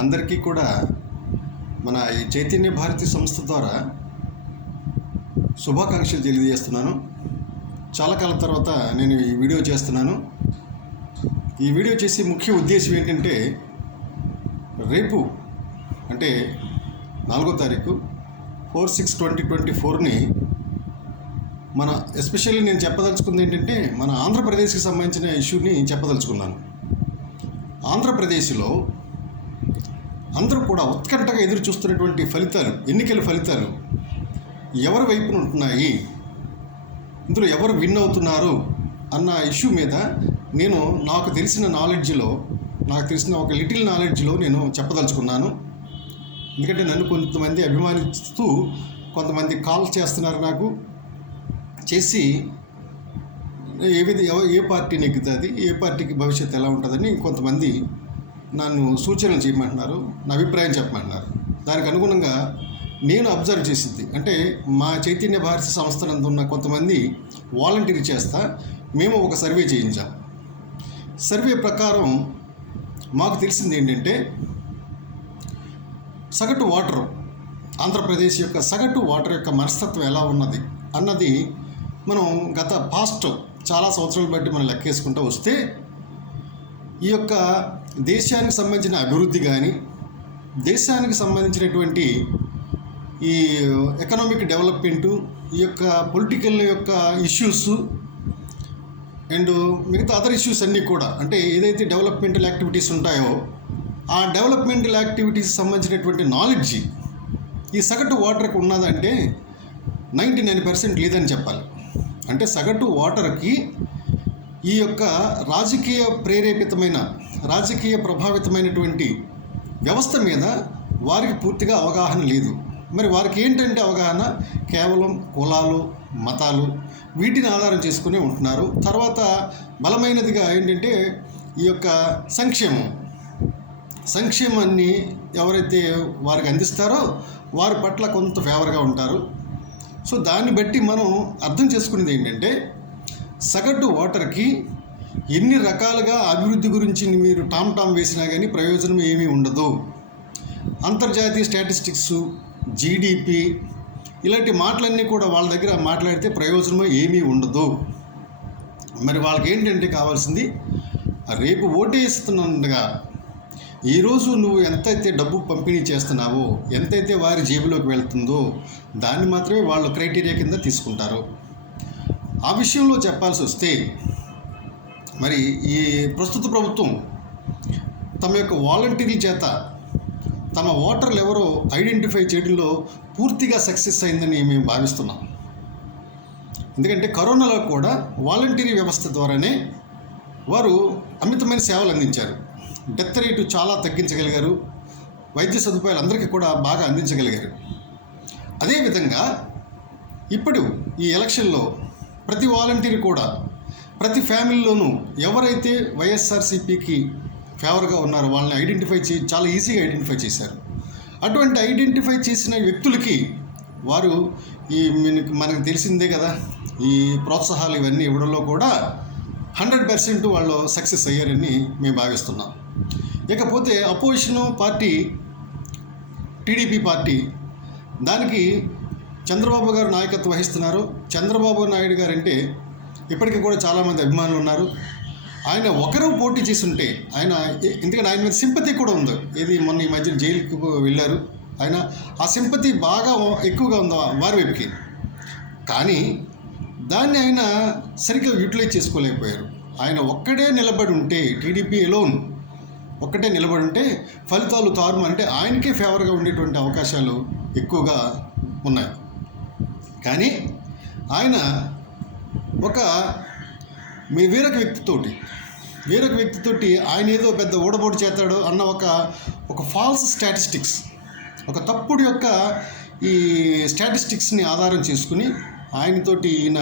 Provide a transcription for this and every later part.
అందరికీ కూడా మన ఈ చైతన్య భారతి సంస్థ ద్వారా శుభాకాంక్షలు తెలియజేస్తున్నాను. చాలా కాలం తర్వాత నేను ఈ వీడియో చేస్తున్నాను. ఈ వీడియో చేసే ముఖ్య ఉద్దేశం ఏంటంటే, రేపు అంటే 4వ తారీఖు 4/6/2024ని మన ఎస్పెషల్లీ నేను చెప్పదలుచుకుంది ఏంటంటే, మన ఆంధ్రప్రదేశ్కి సంబంధించిన ఇష్యూని చెప్పదలుచుకున్నాను. ఆంధ్రప్రదేశ్లో అందరూ కూడా ఉత్కంఠగా ఎదురు చూస్తున్నటువంటి ఫలితాలు, ఎన్నికల ఫలితాలు ఎవరి వైపున ఉంటున్నాయి, ఇందులో ఎవరు విన్ అవుతున్నారు అన్న ఇష్యూ మీద నేను నాకు తెలిసిన ఒక లిటిల్ నాలెడ్జ్లో నేను చెప్పదలుచుకున్నాను. ఎందుకంటే నన్ను కొంతమంది అభిమానిస్తూ కొంతమంది కాల్ చేస్తున్నారు, నాకు చేసి ఏ పార్టీ నెగ్గుతుంది, ఏ పార్టీకి భవిష్యత్తు ఎలా ఉంటుందని కొంతమంది నన్ను సూచనలు చేయమంటున్నారు, నా అభిప్రాయం చెప్పమంటున్నారు. దానికి అనుగుణంగా నేను అబ్జర్వ్ చేసింది అంటే, మా చైతన్య భారతి సంస్థలందు ఉన్న కొంతమంది వాలంటీర్ చేస్తా మేము ఒక సర్వే చేయించాం. సర్వే ప్రకారం మాకు తెలిసింది ఏంటంటే, సగటు ఓటరు, ఆంధ్రప్రదేశ్ యొక్క సగటు ఓటర్ యొక్క మనస్తత్వం ఎలా ఉన్నది అన్నది మనం పాస్ట్ చాలా సంవత్సరాలు బట్టి మనం లెక్కేసుకుంటూ వస్తే, ఈ యొక్క దేశానికి సంబంధించిన అభివృద్ధి కానీ, దేశానికి సంబంధించినటువంటి ఈ ఎకనామిక్ డెవలప్మెంటు, ఈ యొక్క పొలిటికల్ యొక్క ఇష్యూస్ అండ్ మిగతా అదర్ ఇష్యూస్ అన్నీ కూడా, అంటే ఏదైతే డెవలప్మెంటల్ యాక్టివిటీస్ ఉంటాయో ఆ డెవలప్మెంటల్ యాక్టివిటీస్ సంబంధించినటువంటి నాలెడ్జ్ ఈ సగటు ఓటర్కి ఉన్నదంటే 99% లేదని చెప్పాలి. అంటే సగటు ఓటర్కి ఈ యొక్క రాజకీయ ప్రభావితమైనటువంటి వ్యవస్థ మీద వారికి పూర్తిగా అవగాహన లేదు. మరి వారికి ఏంటంటే అవగాహన కేవలం కులాలు, మతాలు వీటిని ఆధారం చేసుకుని ఉంటున్నారు. తర్వాత బలమైనదిగా ఏంటంటే ఈ యొక్క సంక్షేమాన్ని ఎవరైతే వారికి అందిస్తారో వారి పట్ల కొంత ఫేవర్గా ఉంటారు. సో దాన్ని బట్టి మనం అర్థం చేసుకునేది ఏంటంటే, సగటు ఓటర్కి ఎన్ని రకాలుగా అభివృద్ధి గురించి మీరు టామ్ వేసినా కానీ ప్రయోజనం ఏమీ ఉండదు. అంతర్జాతీయ స్టాటిస్టిక్స్, జీడిపి ఇలాంటి మాటలన్నీ కూడా వాళ్ళ దగ్గర మాట్లాడితే ప్రయోజనం ఏమీ ఉండదు. మరి వాళ్ళకి ఏంటంటే కావాల్సింది, రేపు ఓటేస్తున్నగా ఈరోజు నువ్వు ఎంతైతే డబ్బు పంపిణీ చేస్తున్నావో, ఎంతైతే వారి జేబులోకి వెళ్తుందో దాన్ని మాత్రమే వాళ్ళు క్రైటీరియా కింద తీసుకుంటారు. ఆ విషయంలో చెప్పాల్సి వస్తే, మరి ఈ ప్రస్తుత ప్రభుత్వం తమ యొక్క వాలంటీర్ల చేత తమ ఓటర్లు ఎవరో ఐడెంటిఫై చేయడంలో పూర్తిగా సక్సెస్ అయిందని మేము భావిస్తున్నాం. ఎందుకంటే కరోనాలో కూడా వాలంటీరీ వ్యవస్థ ద్వారానే వారు అమితమైన సేవలు అందించారు. డెత్ రేటు చాలా తగ్గించగలిగారు, వైద్య సదుపాయాలు అందరికీ కూడా బాగా అందించగలిగారు. అదేవిధంగా ఇప్పుడు ఈ ఎలక్షన్లో ప్రతి వాలంటీర్ కూడా ప్రతి ఫ్యామిలీలోనూ ఎవరైతే వైఎస్ఆర్సీపీకి ఫేవర్గా ఉన్నారో వాళ్ళని చాలా ఈజీగా ఐడెంటిఫై చేశారు. అటువంటి ఐడెంటిఫై చేసిన వ్యక్తులకి వారు మనకు తెలిసిందే కదా, ఈ ప్రోత్సాహాలు ఇవన్నీ ఇవ్వడంలో కూడా 100% వాళ్ళు సక్సెస్ అయ్యారని మేము భావిస్తున్నాం. ఇకపోతే అపోజిషన్ పార్టీ టీడీపీ పార్టీ, దానికి చంద్రబాబు గారు నాయకత్వం వహిస్తున్నారు. చంద్రబాబు నాయుడు గారు అంటే ఇప్పటికీ కూడా చాలామంది అభిమానులు ఉన్నారు. ఆయన ఒకరు పోటీ చేసి ఉంటే ఎందుకంటే ఆయన మీద సింపతి కూడా ఉంది. మొన్న ఈ మధ్య జైలుకి వెళ్ళారు ఆయన, ఆ సింపతి బాగా ఎక్కువగా ఉంది వారి వైపుకి. కానీ దాన్ని ఆయన సరిగ్గా యూటిలైజ్ చేసుకోలేకపోయారు. ఆయన ఒక్కడే నిలబడి ఉంటే, టీడీపీ ఎలోన్ ఒక్కటే నిలబడి ఉంటే ఫలితాలు అంటే ఆయనకే ఫేవర్గా ఉండేటువంటి అవకాశాలు ఎక్కువగా ఉన్నాయి. కానీ ఆయన వేరొక వ్యక్తితోటి ఆయన ఏదో పెద్ద ఊడబోటు చేస్తాడు అన్న ఒక ఫాల్స్ స్టాటిస్టిక్స్, ఒక తప్పుడు యొక్క ఈ స్టాటిస్టిక్స్ని ఆధారం చేసుకుని ఆయనతోటి ఈయన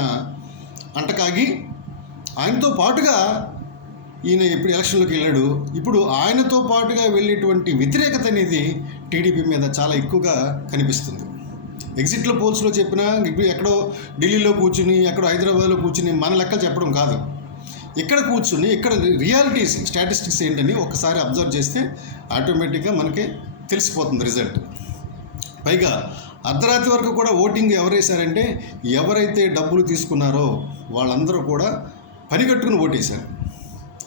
అంటకాగి, ఆయనతో పాటుగా ఈయన ఎప్పుడు ఎలక్షన్లోకి వెళ్ళాడు. ఇప్పుడు ఆయనతో పాటుగా వెళ్ళేటువంటి వ్యతిరేకత అనేది టీడీపీ మీద చాలా ఎక్కువగా కనిపిస్తుంది. ఎగ్జిట్లో పోల్స్లో చెప్పినా ఇప్పుడు ఎక్కడో ఢిల్లీలో కూర్చుని, ఎక్కడో హైదరాబాద్లో కూర్చుని మన లెక్కలు చెప్పడం కాదు. ఇక్కడ కూర్చుని ఇక్కడ రియాలిటీస్ స్టాటిస్టిక్స్ ఏంటని ఒకసారి అబ్జర్వ్ చేస్తే ఆటోమేటిక్గా మనకి తెలిసిపోతుంది రిజల్ట్. పైగా అర్ధరాత్రి వరకు కూడా ఓటింగ్ ఎవరు వేశారంటే ఎవరైతే డబ్బులు తీసుకున్నారో వాళ్ళందరూ కూడా పనిగట్టుకుని ఓటేశారు.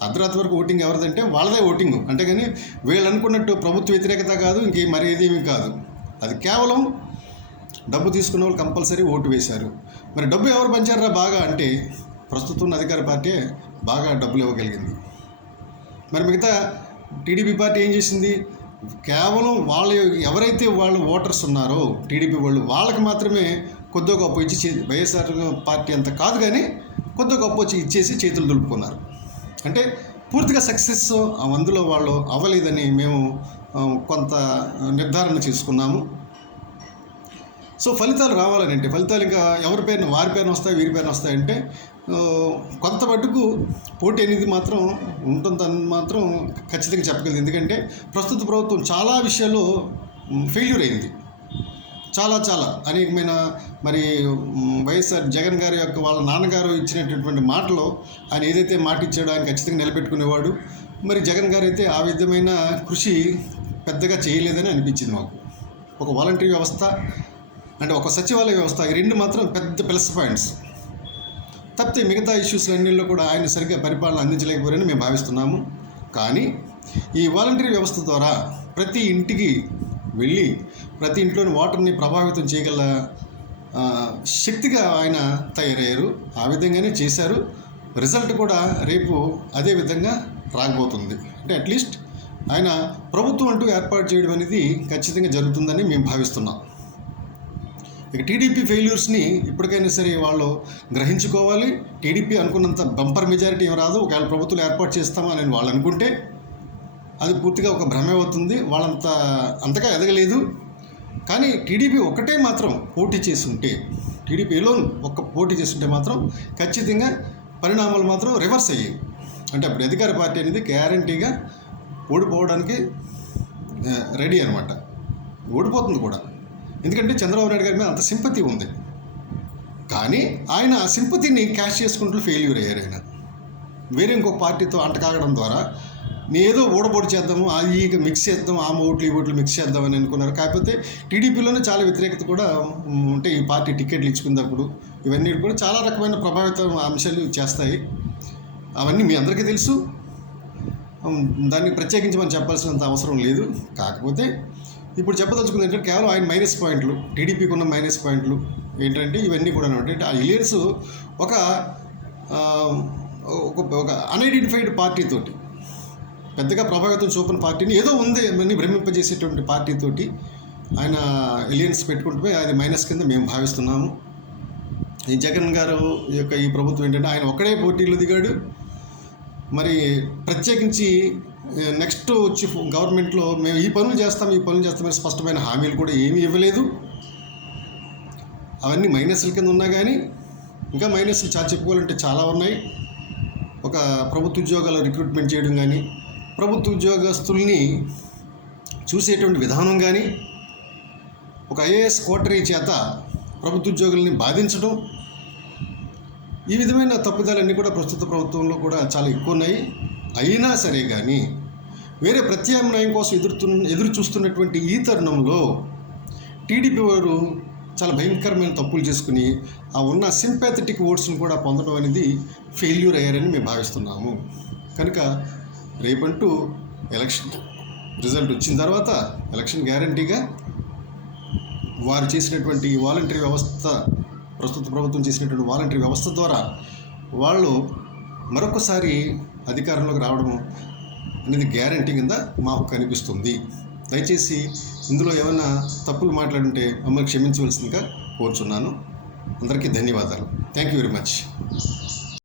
అర్ధరాత్రి వరకు ఓటింగ్ ఎవరిదంటే వాళ్ళదే ఓటింగ్, అంటే కానీ వీళ్ళు అనుకున్నట్టు ప్రభుత్వ వ్యతిరేకత కాదు, ఇంకే మరి ఏదేమీ కాదు. అది కేవలం డబ్బు తీసుకున్న వాళ్ళు కంపల్సరీ ఓటు వేశారు. మరి డబ్బు ఎవరు పంచారా బాగా అంటే ప్రస్తుతం ఉన్న అధికార పార్టీ బాగా డబ్బులు ఇవ్వగలిగింది. మరి మిగతా టీడీపీ పార్టీ ఏం చేసింది? కేవలం వాళ్ళు ఎవరైతే వాళ్ళు ఓటర్స్ ఉన్నారో టీడీపీ వాళ్ళు వాళ్ళకి మాత్రమే కొద్దిగా గొప్ప ఇచ్చి, వైఎస్ఆర్ పార్టీ అంత కాదు కానీ కొద్దిగా గొప్ప వచ్చి ఇచ్చేసి చేతులు దులుపుకున్నారు. అంటే పూర్తిగా సక్సెస్ అందులో వాళ్ళు అవ్వలేదని మేము కొంత నిర్ధారణ చేసుకున్నాము. సో ఫలితాలు రావాలని అంటే ఫలితాలు ఇంకా ఎవరి పేరున వారి పేరున వస్తాయి, వీరి పేరున వస్తాయంటే కొంత మటుకు పోటీ అనేది మాత్రం ఉంటుందని మాత్రం ఖచ్చితంగా చెప్పగలదు. ఎందుకంటే ప్రస్తుత ప్రభుత్వం చాలా విషయాల్లో ఫెయిల్యూర్ అయింది. చాలా అనేకమైన మరి వైఎస్ఆర్ జగన్ గారి యొక్క వాళ్ళ నాన్నగారు ఇచ్చినటువంటి మాటలో ఆయన ఏదైతే మాట ఇచ్చాడో ఆయన ఖచ్చితంగా నిలబెట్టుకునేవాడు. మరి జగన్ గారు అయితే ఆ విధమైన కృషి పెద్దగా చేయలేదని అనిపించింది మాకు. ఒక వాలంటరీ వ్యవస్థ అంటే ఒక సచివాలయ వ్యవస్థ, ఈ రెండు మాత్రం పెద్ద ప్లస్ పాయింట్స్. తప్పితే మిగతా ఇష్యూస్ అన్నింటిలో కూడా ఆయన సరిగ్గా పరిపాలన అందించలేకపోయారని మేము భావిస్తున్నాము. కానీ ఈ వాలంటరీ వ్యవస్థ ద్వారా ప్రతి ఇంటికి వెళ్ళి ప్రతి ఇంట్లోని ఓటర్ని ప్రభావితం చేయగల శక్తిగా ఆయన తయారయ్యారు. ఆ విధంగానే చేశారు. రిజల్ట్ కూడా రేపు అదే విధంగా రాకపోతుంది. అంటే అట్లీస్ట్ ఆయన ప్రభుత్వం అంటూ ఏర్పాటు చేయడం అనేది ఖచ్చితంగా జరుగుతుందని మేము భావిస్తున్నాం. ఇక టీడీపీ ఫెయిల్యూర్స్ని ఇప్పటికైనా సరే వాళ్ళు గ్రహించుకోవాలి. టీడీపీ అనుకున్నంత బంపర్ మెజారిటీ ఏం రాదు. ఒకవేళ ప్రభుత్వం ఏర్పాటు చేస్తామని వాళ్ళు అనుకుంటే అది పూర్తిగా ఒక భ్రమే అవుతుంది. అంతగా ఎదగలేదు. కానీ టీడీపీ ఒకటే మాత్రం పోటీ చేసి ఉంటే, టీడీపీలో ఒక్క పోటీ చేస్తుంటే మాత్రం ఖచ్చితంగా పరిణామాలు మాత్రం రివర్స్ అయ్యాయి. అంటే అప్పుడు అధికార పార్టీ అనేది గ్యారంటీగా ఓడిపోవడానికి రెడీ అనమాట. ఓడిపోతుంది కూడా. ఎందుకంటే చంద్రబాబు నాయుడు గారి మీద అంత సింపతి ఉంది. కానీ ఆయన ఆ సింపతిని క్యాష్ చేసుకుంటూ ఫెయిల్యూర్ అయ్యారు. ఆయన వేరే ఇంకొక పార్టీతో అంటకాగడం ద్వారా ఏదో ఓడబోటు చేద్దాము, అది మిక్స్ చేద్దాం, ఆ ఓట్లు ఈ ఓట్లు మిక్స్ చేద్దామని అనుకున్నారు. కాకపోతే టీడీపీలోనే చాలా వ్యతిరేకత కూడా ఉంటే ఈ పార్టీ టికెట్లు ఇచ్చుకున్నప్పుడు ఇవన్నీ కూడా చాలా రకమైన ప్రభావిత అంశాలు చేస్తాయి. అవన్నీ మీ అందరికీ తెలుసు. దాన్ని ప్రత్యేకించి మనం చెప్పాల్సినంత అవసరం లేదు. కాకపోతే ఇప్పుడు చెప్పదలుచుకుంది ఏంటంటే కేవలం ఆయన మైనస్ పాయింట్లు, టీడీపీకి ఉన్న మైనస్ పాయింట్లు ఏంటంటే ఇవన్నీ కూడా అంటే ఆ ఎలియన్స్ ఒక అన్ఐడెంటిఫైడ్ పార్టీతోటి, పెద్దగా ప్రభావితం చూపని పార్టీని ఏదో ఉంది అని భ్రమింపజేసేటువంటి పార్టీతోటి ఆయన ఎలియన్స్ పెట్టుకుంటే అది మైనస్ కింద మేము భావిస్తున్నాము. ఈ జగన్ గారు యొక్క ఈ ప్రభుత్వం ఏంటంటే ఆయన ఒక్కడే పోటీలో దిగాడు. మరి ప్రత్యేకించి నెక్స్ట్ వచ్చి గవర్నమెంట్లో మేము ఈ పనులు చేస్తామని స్పష్టమైన హామీలు కూడా ఏమీ ఇవ్వలేదు. అవన్నీ మైనస్ల కింద ఉన్నా కానీ ఇంకా మైనస్లు చెప్పుకోవాలంటే చాలా ఉన్నాయి. ఒక ప్రభుత్వ ఉద్యోగాల రిక్రూట్మెంట్ చేయడం కానీ, ప్రభుత్వ ఉద్యోగస్తుల్ని చూసేటువంటి విధానం కానీ, ఒక ఐఏఎస్ కోటరీ చేత ప్రభుత్వ ఉద్యోగుల్ని బాధించడం, ఈ విధమైన తప్పుదలన్నీ కూడా ప్రస్తుత ప్రభుత్వంలో కూడా చాలా ఎక్కువ ఉన్నాయి. అయినా సరే కానీ వేరే ప్రత్యామ్నాయం కోసం ఎదురు చూస్తున్నటువంటి ఈ తరుణంలో టీడీపీ వారు చాలా భయంకరమైన తప్పులు చేసుకుని ఆ ఉన్న సింపాథెటిక్ ఓట్స్ని కూడా పొందడం అనేది ఫెయిల్యూర్ అయ్యారని మేము భావిస్తున్నాము. కనుక రేపంటూ ఎలక్షన్ రిజల్ట్ వచ్చిన తర్వాత ఎలక్షన్ గ్యారంటీగా వారు చేసినటువంటి వాలంటరీ వ్యవస్థ, ప్రస్తుత ప్రభుత్వం చేసినటువంటి వాలంటరీ వ్యవస్థ ద్వారా వాళ్ళు మరొకసారి అధికారంలోకి రావడం అనేది గ్యారంటీ కింద మాకు కనిపిస్తుంది. దయచేసి ఇందులో ఏమైనా తప్పులు మాట్లాడుంటే మమ్మల్ని క్షమించవలసిందిగా కోరుచున్నాను. అందరికీ ధన్యవాదాలు. Thank you very much.